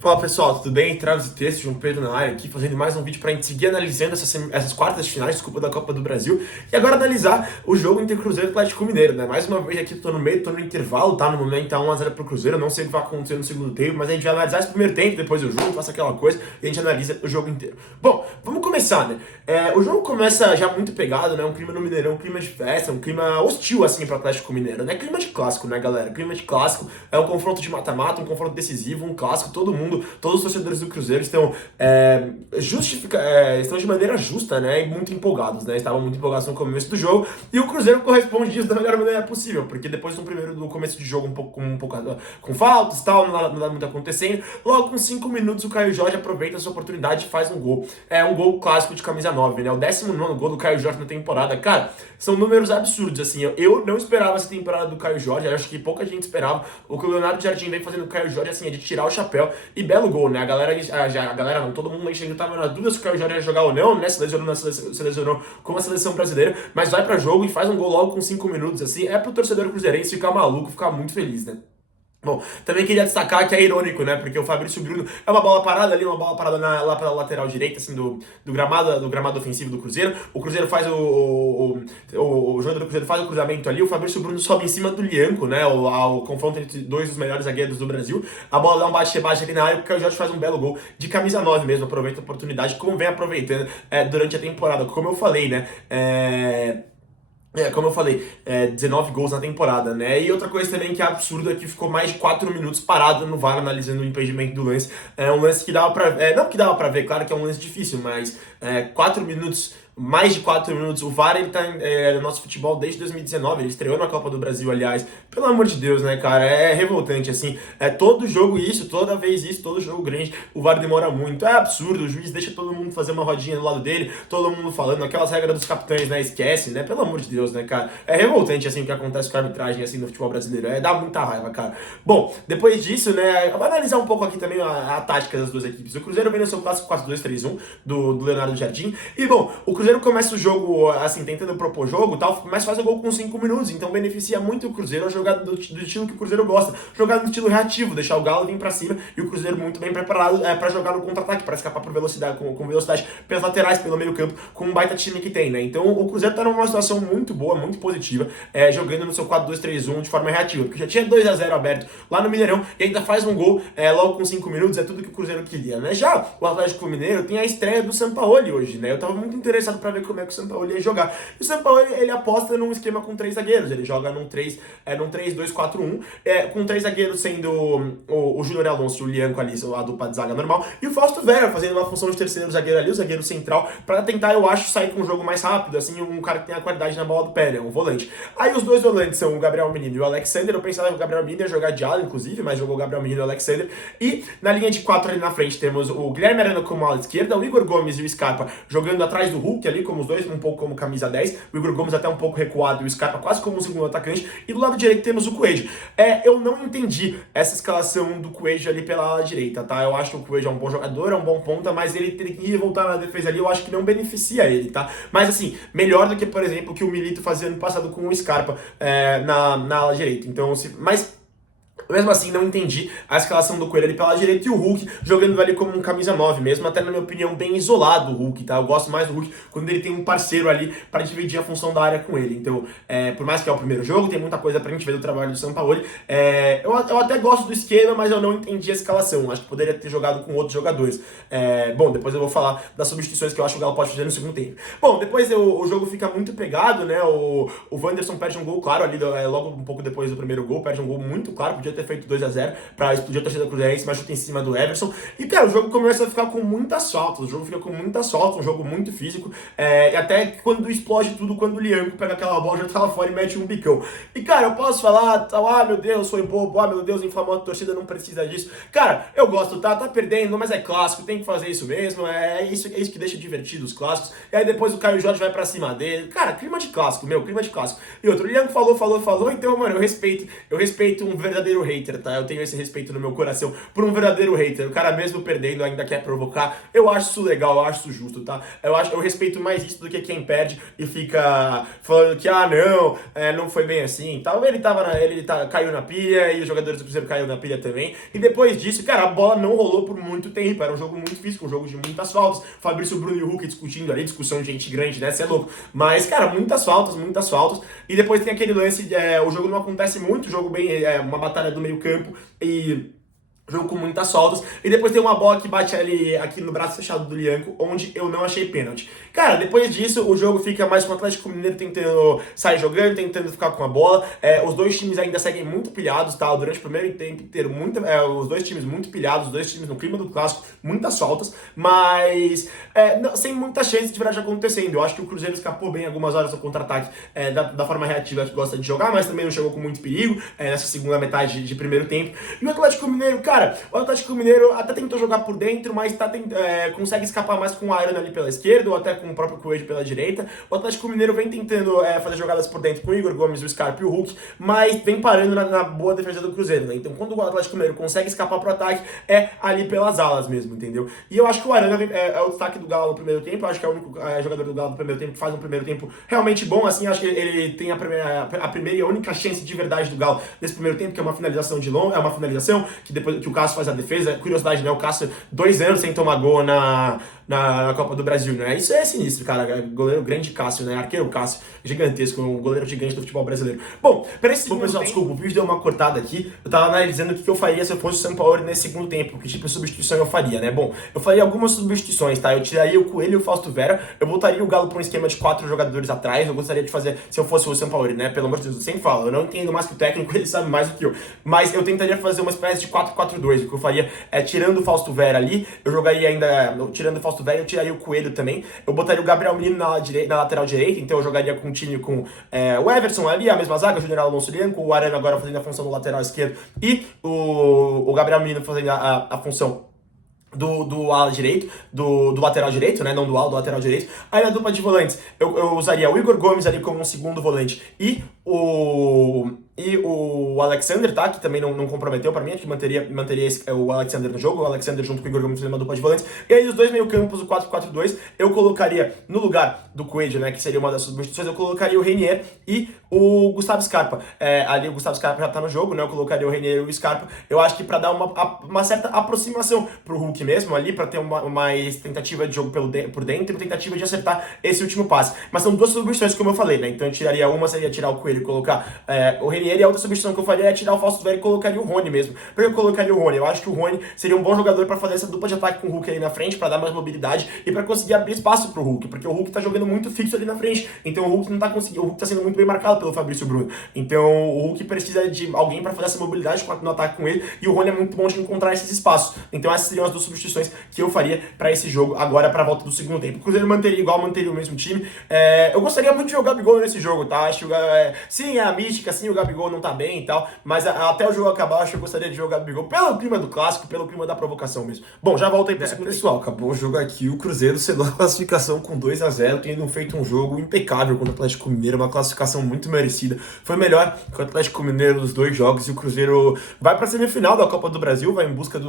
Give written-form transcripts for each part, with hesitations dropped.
Fala pessoal, tudo bem? Travis e Texto, João Pedro na área aqui, fazendo mais um vídeo pra gente seguir analisando essas quartas de finais, desculpa, da Copa do Brasil, e agora analisar o jogo entre Cruzeiro e Atlético Mineiro, né? Mais uma vez aqui, tô no meio, tô no intervalo, tá? No momento tá 1x0 pro Cruzeiro, não sei o que vai acontecer no segundo tempo, mas a gente vai analisar esse primeiro tempo, depois o jogo, faça aquela coisa, e a gente analisa o jogo inteiro. Bom, vamos começar, né? O jogo começa já muito pegado, né? Um clima no Mineirão, um clima de festa, um clima hostil, assim, pro Atlético Mineiro, né? Clima de clássico, né, galera? Clima de clássico, é um confronto de mata-mata, um confronto decisivo, um clássico, todo mundo, todos os torcedores do Cruzeiro estão estão de maneira justa, né, e muito empolgados, né, estavam muito empolgados no começo do jogo, e o Cruzeiro corresponde isso da melhor maneira possível, porque depois do começo de jogo com faltas e tal, nada muito acontecendo, logo com 5 minutos o Caio Jorge aproveita essa oportunidade e faz um gol. É um gol clássico de camisa 9, né, o 19º gol do Caio Jorge na temporada. Cara, são números absurdos, assim, eu não esperava essa temporada do Caio Jorge, acho que pouca gente esperava. O que o Leonardo Jardim vem fazendo do Caio Jorge, assim, é de tirar o chapéu, e belo gol, né, a galera não, todo mundo ainda tava na dúvida se o Caio Jorge ia jogar ou não, né, se lesionou com a seleção brasileira, mas vai pra jogo e faz um gol logo com 5 minutos, assim, é pro torcedor cruzeirense ficar maluco, ficar muito feliz, né. Bom, também queria destacar que é irônico, né? Porque o Fabrício Bruno é uma bola parada ali, uma bola parada lá pela lateral direita, assim, do gramado ofensivo do Cruzeiro. O Cruzeiro faz o jogador do Cruzeiro faz o cruzamento ali, o Fabrício Bruno sobe em cima do Lianco, né? O confronto entre dois dos melhores zagueiros do Brasil. A bola dá um bate-rebate ali na área, porque o Jorge faz um belo gol de camisa 9 mesmo, aproveita a oportunidade, como vem aproveitando durante a temporada. Como eu falei, né? Como eu falei, 19 gols na temporada, né? E outra coisa também que é absurdo é que ficou mais de 4 minutos parado no VAR analisando o impedimento do lance. É um lance que dava pra... não que dava pra ver, claro que é um lance difícil, mas 4 minutos... Mais de 4 minutos. O VAR, ele tá no nosso futebol desde 2019, ele estreou na Copa do Brasil, aliás. Pelo amor de Deus, né, cara? É revoltante, assim. Todo jogo isso, toda vez isso, todo jogo grande, o VAR demora muito. É absurdo, o juiz deixa todo mundo fazer uma rodinha do lado dele, todo mundo falando, aquelas regras dos capitães, né? Esquece, né? Pelo amor de Deus, né, cara? É revoltante, assim, o que acontece com a arbitragem, assim, no futebol brasileiro. Dá muita raiva, cara. Bom, depois disso, né, eu vou analisar um pouco aqui também a tática das duas equipes. O Cruzeiro vem no seu clássico 4-2-3-1 do Leonardo Jardim. E, bom, o Cruzeiro começa o jogo, assim, tentando propor jogo e tal, mas faz o gol com 5 minutos, então beneficia muito o Cruzeiro a jogar do estilo que o Cruzeiro gosta, jogar no estilo reativo, deixar o Galo vir pra cima e o Cruzeiro muito bem preparado pra jogar no contra-ataque, pra escapar por velocidade, com velocidade pelas laterais, pelo meio campo, com um baita time que tem, né? Então o Cruzeiro tá numa situação muito boa, muito positiva, jogando no seu 4-2-3-1 de forma reativa, porque já tinha 2-0 aberto lá no Mineirão e ainda faz um gol logo com 5 minutos, é tudo que o Cruzeiro queria, né? Já o Atlético Mineiro tem a estreia do Sampaoli hoje, né? Eu tava muito interessado pra ver como é que o Sampaoli ia jogar. E o Sampaoli, ele aposta num esquema com 3 zagueiros, ele joga num 3-2-4-1, com 3 zagueiros sendo o Júnior Alonso e o Lianco ali, a dupla de zaga normal, e o Fausto Vera fazendo uma função de terceiro zagueiro ali, o zagueiro central, pra tentar, eu acho, sair com um jogo mais rápido, assim, um cara que tem a qualidade na bola do pé, né? Um volante. Aí os dois volantes são o Gabriel Menino e o Alexander. Eu pensava que o Gabriel Menino ia jogar de ala, inclusive, mas jogou o Gabriel Menino e o Alexander. E na linha de 4 ali na frente temos o Guilherme Arana como ala esquerda, o Igor Gomes e o Scarpa jogando atrás do Hulk ali, como os dois, um pouco como camisa 10, o Igor Gomes até um pouco recuado e o Scarpa quase como um segundo atacante, e do lado direito temos o Coelho. Eu não entendi essa escalação do Coelho ali pela ala direita, tá? Eu acho que o Coelho é um bom jogador, é um bom ponta, mas ele teria que ir voltar na defesa ali, eu acho que não beneficia ele, tá? Mas assim, melhor do que, por exemplo, o que o Milito fazia ano passado com o Scarpa na ala direita. Então, mas mesmo assim, não entendi a escalação do Coelho ali pela direita e o Hulk jogando ali como um camisa 9 mesmo, até na minha opinião bem isolado o Hulk, tá? Eu gosto mais do Hulk quando ele tem um parceiro ali para dividir a função da área com ele. Então, por mais que é o primeiro jogo, tem muita coisa pra gente ver do trabalho do Sampaoli. Eu até gosto do esquema, mas eu não entendi a escalação. Acho que poderia ter jogado com outros jogadores. Bom, depois eu vou falar das substituições que eu acho que o Galo pode fazer no segundo tempo. Bom, depois o jogo fica muito pegado, né? O Wanderson perde um gol claro ali, logo um pouco depois do primeiro gol, perde um gol muito claro, podia ter feito 2-0 pra explodir a torcida cruzeirense, mas chuta em cima do Everson. E, cara, o jogo começa a ficar com muitas faltas, um jogo muito físico, e até quando explode tudo, quando o Lianco pega aquela bola, já tá lá fora e mete um bicão. E, cara, eu posso falar, meu Deus, foi bobo, meu Deus, inflamou a torcida, não precisa disso. Cara, eu gosto, tá perdendo, mas é clássico, tem que fazer isso mesmo, é isso que deixa divertido os clássicos. E aí depois o Caio Jorge vai pra cima dele. Cara, clima de clássico, clima de clássico. E outro, o Lianco falou, então, mano, eu respeito um verdadeiro hater, tá? Eu tenho esse respeito no meu coração por um verdadeiro hater. O cara mesmo perdendo ainda quer provocar. Eu acho isso legal, eu acho isso justo, tá? Eu respeito mais isso do que quem perde e fica falando que, não, não foi bem assim e tal. Caiu na pilha e os jogadores do Cruzeiro caiu na pilha também. E depois disso, cara, a bola não rolou por muito tempo. Era um jogo muito físico, um jogo de muitas faltas. Fabrício, Bruno e o Hulk discutindo ali, discussão de gente grande, né? Você é louco. Mas, cara, muitas faltas, muitas faltas. E depois tem aquele lance, o jogo não acontece muito, o jogo bem, uma batalha do meio campo e jogo com muitas faltas, e depois tem uma bola que bate ali aqui no braço fechado do Lianco, onde eu não achei pênalti. Cara, depois disso, o jogo fica mais com o Atlético Mineiro tentando sair jogando, tentando ficar com a bola. Os dois times ainda seguem muito pilhados, tá? Durante o primeiro tempo inteiro, os dois times muito pilhados, os dois times no clima do clássico, muitas faltas, mas sem muita chance de verdade acontecendo. Eu acho que o Cruzeiro escapou bem algumas horas do contra-ataque da forma reativa que gosta de jogar, mas também não chegou com muito perigo nessa segunda metade de primeiro tempo. E o Atlético Mineiro, cara, o Atlético Mineiro até tentou jogar por dentro, mas consegue escapar mais com o Arana ali pela esquerda, ou até com o próprio Coelho pela direita. O Atlético Mineiro vem tentando fazer jogadas por dentro com o Igor Gomes, o Scarpa e o Hulk, mas vem parando na boa defesa do Cruzeiro, né? Então quando o Atlético Mineiro consegue escapar pro ataque, é ali pelas alas mesmo, entendeu? E eu acho que o Arana é o destaque do Galo no primeiro tempo, eu acho que é o único jogador do Galo no primeiro tempo que faz um primeiro tempo realmente bom, assim, eu acho que ele tem a primeira e a única chance de verdade do Galo nesse primeiro tempo, que é uma finalização uma finalização, que depois que o Cássio faz a defesa. Curiosidade, né? O Cássio, 2 anos sem tomar gol na Copa do Brasil, né? Isso é sinistro, cara. Goleiro grande Cássio, né? Arqueiro Cássio, gigantesco, um goleiro gigante do futebol brasileiro. Bom, para esse segundo tempo, desculpa, o vídeo deu uma cortada aqui. Eu tava analisando o que eu faria se eu fosse o Sampaoli nesse segundo tempo, que tipo de substituição eu faria, né? Bom, eu faria algumas substituições, tá? Eu tiraria o Coelho e o Fausto Vera, eu voltaria o Galo para um esquema de 4 jogadores atrás. Eu gostaria de fazer, se eu fosse o Sampaoli, né? Pelo amor de Deus, eu sempre falo, eu não entendo mais que o técnico, ele sabe mais do que eu. Mas eu tentaria fazer uma espécie de 4-4-2. O que eu faria tirando o Fausto Vera ali, eu jogaria ainda, tirando o Fausto Vera, eu tiraria o Coelho também, eu botaria o Gabriel Menino na lateral direita, então eu jogaria com um time com o Everson ali, a mesma zaga, o General Alonso Lianco, o Arana agora fazendo a função do lateral esquerdo e o Gabriel Menino fazendo a função do ala direito, do lateral direito, né? Não do ala, do lateral direito. Aí na dupla de volantes, eu usaria o Igor Gomes ali como um segundo volante e o Alexander, tá? Que também não comprometeu pra mim, que manteria o Alexander no jogo, o Alexander junto com o Igor Gomes fazendo uma dupla de volantes. E aí os dois meio campos, o 4-4-2, eu colocaria no lugar do Coelho, né? Que seria uma das substituições, eu colocaria o Renier e o Gustavo Scarpa. Ali o Gustavo Scarpa já tá no jogo, né? Eu colocaria o Renier e o Scarpa. Eu acho que pra dar uma certa aproximação pro Hulk mesmo ali, pra ter mais tentativa de jogo por dentro e tentativa de acertar esse último passe. Mas são duas substituições, como eu falei, né? Então eu tiraria uma, seria tirar o Coelho e colocar o Renier, e a outra substituição que eu faria é tirar o Fausto Vera e colocaria o Rony mesmo. Por que eu colocaria o Rony? Eu acho que o Rony seria um bom jogador pra fazer essa dupla de ataque com o Hulk ali na frente, pra dar mais mobilidade e pra conseguir abrir espaço pro Hulk, porque o Hulk tá jogando muito fixo ali na frente, então o Hulk não tá conseguindo, o Hulk tá sendo muito bem marcado pelo Fabrício Bruno, então o Hulk precisa de alguém pra fazer essa mobilidade no ataque com ele, e o Rony é muito bom de encontrar esses espaços. Então essas seriam as duas substituições que eu faria pra esse jogo, agora pra volta do segundo tempo. O Cruzeiro manteria o mesmo time. Eu gostaria muito de ver o Gabigol nesse jogo, tá? Acho que sim, é a mística, sim, o Gabigol não tá bem e tal, mas até o jogo acabar, acho que eu gostaria de jogar o Gabigol pelo clima do clássico, pelo clima da provocação mesmo. Bom, já volto aí pro segundo. Pessoal, acabou o jogo aqui, o Cruzeiro selou a classificação com 2-0, tendo feito um jogo impecável contra o Atlético Mineiro, uma classificação muito merecida. Foi melhor que o Atlético Mineiro nos 2 jogos, e o Cruzeiro vai pra semifinal da Copa do Brasil, vai em busca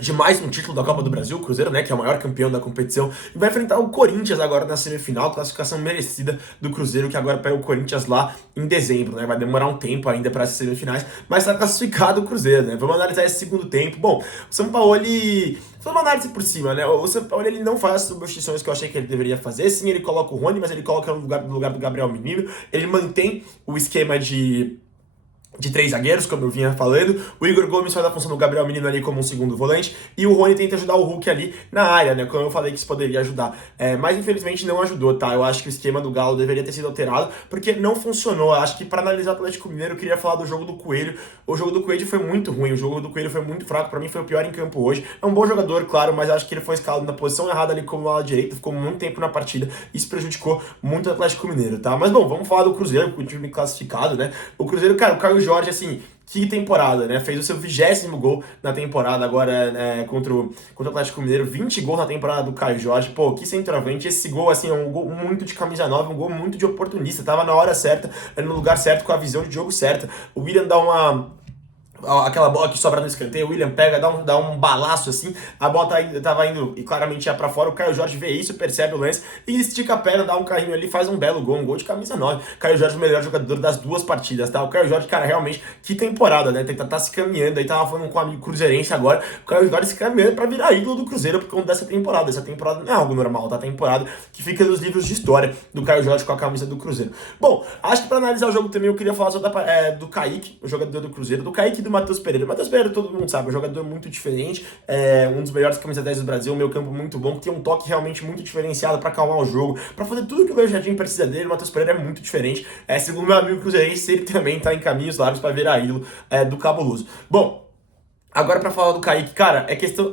de mais um título da Copa do Brasil, o Cruzeiro, né, que é o maior campeão da competição, e vai enfrentar o Corinthians agora na semifinal, classificação merecida do Cruzeiro, que agora pega o Corinthians lá em dezembro, né, vai demorar um tempo ainda para essas semifinais, mas tá classificado o Cruzeiro, né. Vamos analisar esse segundo tempo. Bom, o Sampaoli, só uma análise por cima, né, o Sampaoli, ele não faz as substituições que eu achei que ele deveria fazer. Sim, ele coloca o Rony, mas ele coloca no lugar do Gabriel Menino, ele mantém o esquema de 3 zagueiros, como eu vinha falando. O Igor Gomes faz a função do Gabriel Menino ali como um segundo volante, e o Rony tenta ajudar o Hulk ali na área, né, como eu falei que isso poderia ajudar. Mas infelizmente não ajudou, tá? Eu acho que o esquema do Galo deveria ter sido alterado, porque não funcionou. Eu acho que para analisar o Atlético Mineiro, eu queria falar do jogo do Coelho. O jogo do Coelho foi muito ruim, o jogo do Coelho foi muito fraco, pra mim foi o pior em campo hoje. É um bom jogador, claro, mas acho que ele foi escalado na posição errada ali como ala direita, ficou muito tempo na partida, isso prejudicou muito o Atlético Mineiro, tá? Mas bom, vamos falar do Cruzeiro, com o time classificado, né? O Cruzeiro, cara, o Caio Jorge, assim, que temporada, né? Fez o seu 20º gol na temporada agora, né, contra o Atlético Mineiro. 20 gols na temporada do Caio Jorge. Pô, que centroavante. Esse gol, assim, é um gol muito de camisa 9, um gol muito de oportunista. Tava na hora certa, no lugar certo, com a visão de jogo certa. O William dá aquela bola que sobra no escanteio, o William pega, dá um balaço assim, a bola tava indo e claramente ia pra fora, o Caio Jorge vê isso, percebe o lance e estica a perna, dá um carrinho ali, faz um belo gol, um gol de camisa 9. Caio Jorge, o melhor jogador das duas partidas, tá? O Caio Jorge, cara, realmente, que temporada, né? Tá se caminhando, aí tava falando com um amigo cruzeirense agora, o Caio Jorge se caminhando pra virar ídolo do Cruzeiro por conta dessa temporada. Essa temporada não é algo normal, tá? A temporada que fica nos livros de história do Caio Jorge com a camisa do Cruzeiro. Bom, acho que pra analisar o jogo também eu queria falar só do Kaique, o jogador do Cruzeiro, do Kaique e do Matheus Pereira. Matheus Pereira, todo mundo sabe, é um jogador muito diferente, um dos melhores camisas 10 do Brasil, um meio campo muito bom, que tem um toque realmente muito diferenciado pra acalmar o jogo, pra fazer tudo que o Léo Jardim precisa dele. O Matheus Pereira é muito diferente. Segundo meu amigo cruzeirense, ele também tá em caminhos largos pra virar ídolo do Cabuloso. Bom, agora pra falar do Kaique, cara,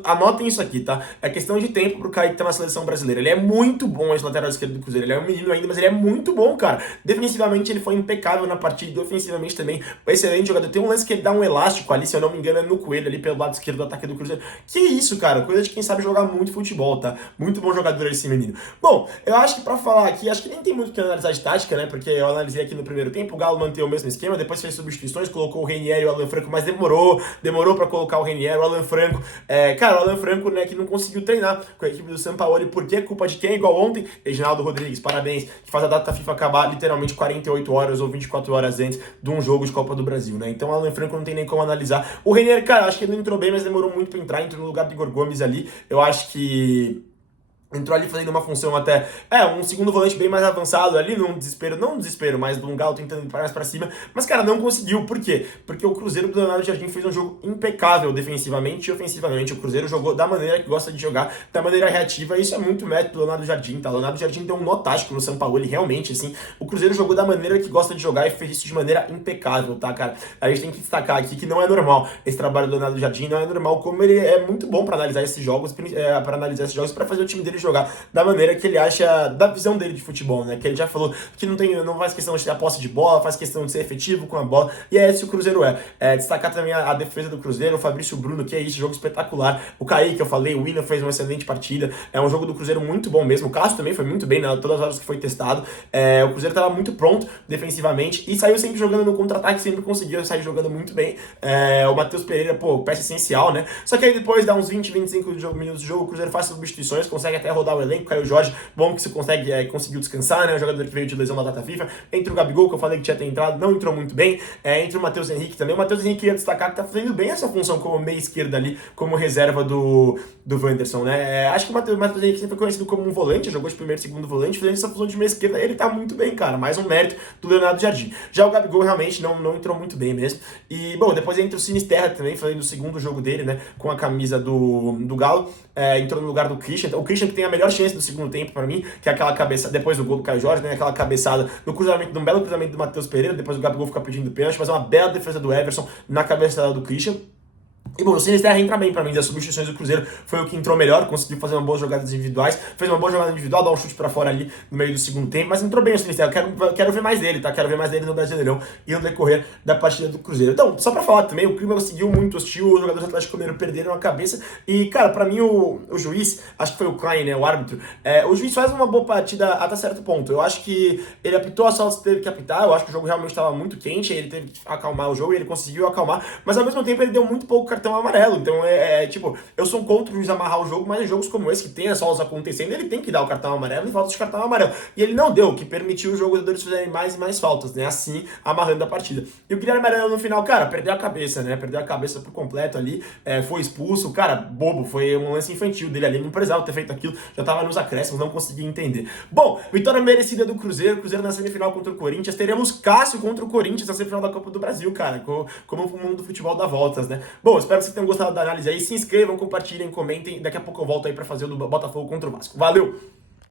anotem isso aqui, tá? É questão de tempo pro Kaique estar na seleção brasileira. Ele é muito bom esse lateral esquerdo do Cruzeiro. Ele é um menino ainda, mas ele é muito bom, cara. Defensivamente ele foi impecável na partida, e ofensivamente também excelente jogador. Tem um lance que ele dá um elástico ali, se eu não me engano, é no Coelho, ali pelo lado esquerdo do ataque do Cruzeiro. Que isso, cara? Coisa de quem sabe jogar muito futebol, tá? Muito bom jogador esse menino. Bom, eu acho que pra falar aqui, acho que nem tem muito o que analisar de tática, né? Porque eu analisei aqui no primeiro tempo, o Galo manteve o mesmo esquema, depois fez substituições, colocou o Renier e o Alan Franco, mas demorou pra colocar o Renier, o Alan Franco, cara, o Alan Franco, né, que não conseguiu treinar com a equipe do Sampaoli, porque é culpa de quem? Igual ontem, Reginaldo Rodrigues, parabéns, que faz a data FIFA acabar literalmente 48 horas ou 24 horas antes de um jogo de Copa do Brasil, né? Então o Alan Franco não tem nem como analisar. O Renier, cara, acho que ele não entrou bem, mas demorou muito pra entrar, entrou no lugar do Igor Gomes ali. Eu acho que entrou ali fazendo uma função até, um segundo volante bem mais avançado ali, não um desespero, mas de um Galo tentando ir mais pra cima, mas cara, não conseguiu. Por quê? Porque o Cruzeiro do Leonardo Jardim fez um jogo impecável defensivamente e ofensivamente. O Cruzeiro jogou da maneira que gosta de jogar, da maneira reativa, e isso é muito mérito do Leonardo Jardim, tá? O Leonardo Jardim deu um nó tático no São Paulo, ele realmente, assim, o Cruzeiro jogou da maneira que gosta de jogar e fez isso de maneira impecável, tá, cara? A gente tem que destacar aqui que não é normal esse trabalho do Leonardo Jardim, não é normal, como ele é muito bom pra analisar esses jogos, pra fazer o time dele jogar da maneira que ele acha, da visão dele de futebol, né? Que ele já falou que não faz questão de ter a posse de bola, faz questão de ser efetivo com a bola, e é esse o Cruzeiro destacar também a defesa do Cruzeiro, o Fabrício Bruno, que é isso, jogo espetacular. O Kaique, que eu falei, o William fez uma excelente partida, é um jogo do Cruzeiro muito bom mesmo. O Cássio também foi muito bem, né? Todas as horas que foi testado. O Cruzeiro estava muito pronto defensivamente e saiu sempre jogando no contra-ataque, sempre conseguiu sair jogando muito bem. O Matheus Pereira, peça essencial, né? Só que aí depois dá uns 20, 25 minutos de jogo, o Cruzeiro faz substituições, consegue até rodar o elenco. Caio Jorge, bom que você conseguiu descansar, né? O jogador que veio de lesão na data FIFA. Entra o Gabigol, que eu falei que tinha entrado, não entrou muito bem. Entra o Matheus Henrique também. O Matheus Henrique ia destacar que tá fazendo bem essa função como meia esquerda ali, como reserva do Wanderson, né? Acho que o Matheus Henrique sempre foi conhecido como um volante, jogou de primeiro e segundo volante, fazendo essa função de meia esquerda. Ele tá muito bem, cara. Mais um mérito do Leonardo Jardim. Já o Gabigol realmente não entrou muito bem mesmo. E, bom, depois entra o Sinisterra também, fazendo o segundo jogo dele, né? Com a camisa do Galo. Entrou no lugar do Christian. O Christian que tem a melhor chance do segundo tempo pra mim, que é aquela cabeça, depois do gol do Caio Jorge, né? Aquela cabeçada no cruzamento, num belo cruzamento do Matheus Pereira, depois o Gabigol fica pedindo pênalti, mas é uma bela defesa do Everson na cabeçada do Christian. E bom, o Sinisterra entra bem pra mim, das substituições do Cruzeiro foi o que entrou melhor, conseguiu fazer uma boa jogada individuais, fez uma boa jogada individual, dá um chute pra fora ali no meio do segundo tempo, mas entrou bem o Sinisterra, quero ver mais dele, tá? Quero ver mais dele no Brasileirão e no decorrer da partida do Cruzeiro. Então, só pra falar também, o clima seguiu muito hostil, os jogadores do Atlético Mineiro perderam a cabeça e, cara, pra mim o juiz, acho que foi o Klein, né, o árbitro, o juiz faz uma boa partida até certo ponto. Eu acho que ele apitou as faltas que teve que apitar, eu acho que o jogo realmente estava muito quente, ele teve que acalmar o jogo e ele conseguiu acalmar, mas ao mesmo tempo ele deu muito pouco cartão amarelo, então tipo, eu sou contra o juiz amarrar o jogo, mas em jogos como esse, que tem as faltas acontecendo, ele tem que dar o cartão amarelo e faltas de cartão amarelo. E ele não deu, o que permitiu os jogadores fazerem mais e mais faltas, né? Assim, amarrando a partida. E o Guilherme Arana no final, cara, perdeu a cabeça, né? Perdeu a cabeça por completo ali, foi expulso, cara, bobo, foi um lance infantil dele ali, não precisava ter feito aquilo, já tava nos acréscimos, não conseguia entender. Bom, vitória merecida do Cruzeiro na semifinal contra o Corinthians, teremos Cássio contra o Corinthians na semifinal da Copa do Brasil, cara, como o mundo do futebol dá voltas, né? Bom, espero que vocês tenham gostado da análise aí, se inscrevam, compartilhem, comentem, daqui a pouco eu volto aí pra fazer o do Botafogo contra o Vasco. Valeu!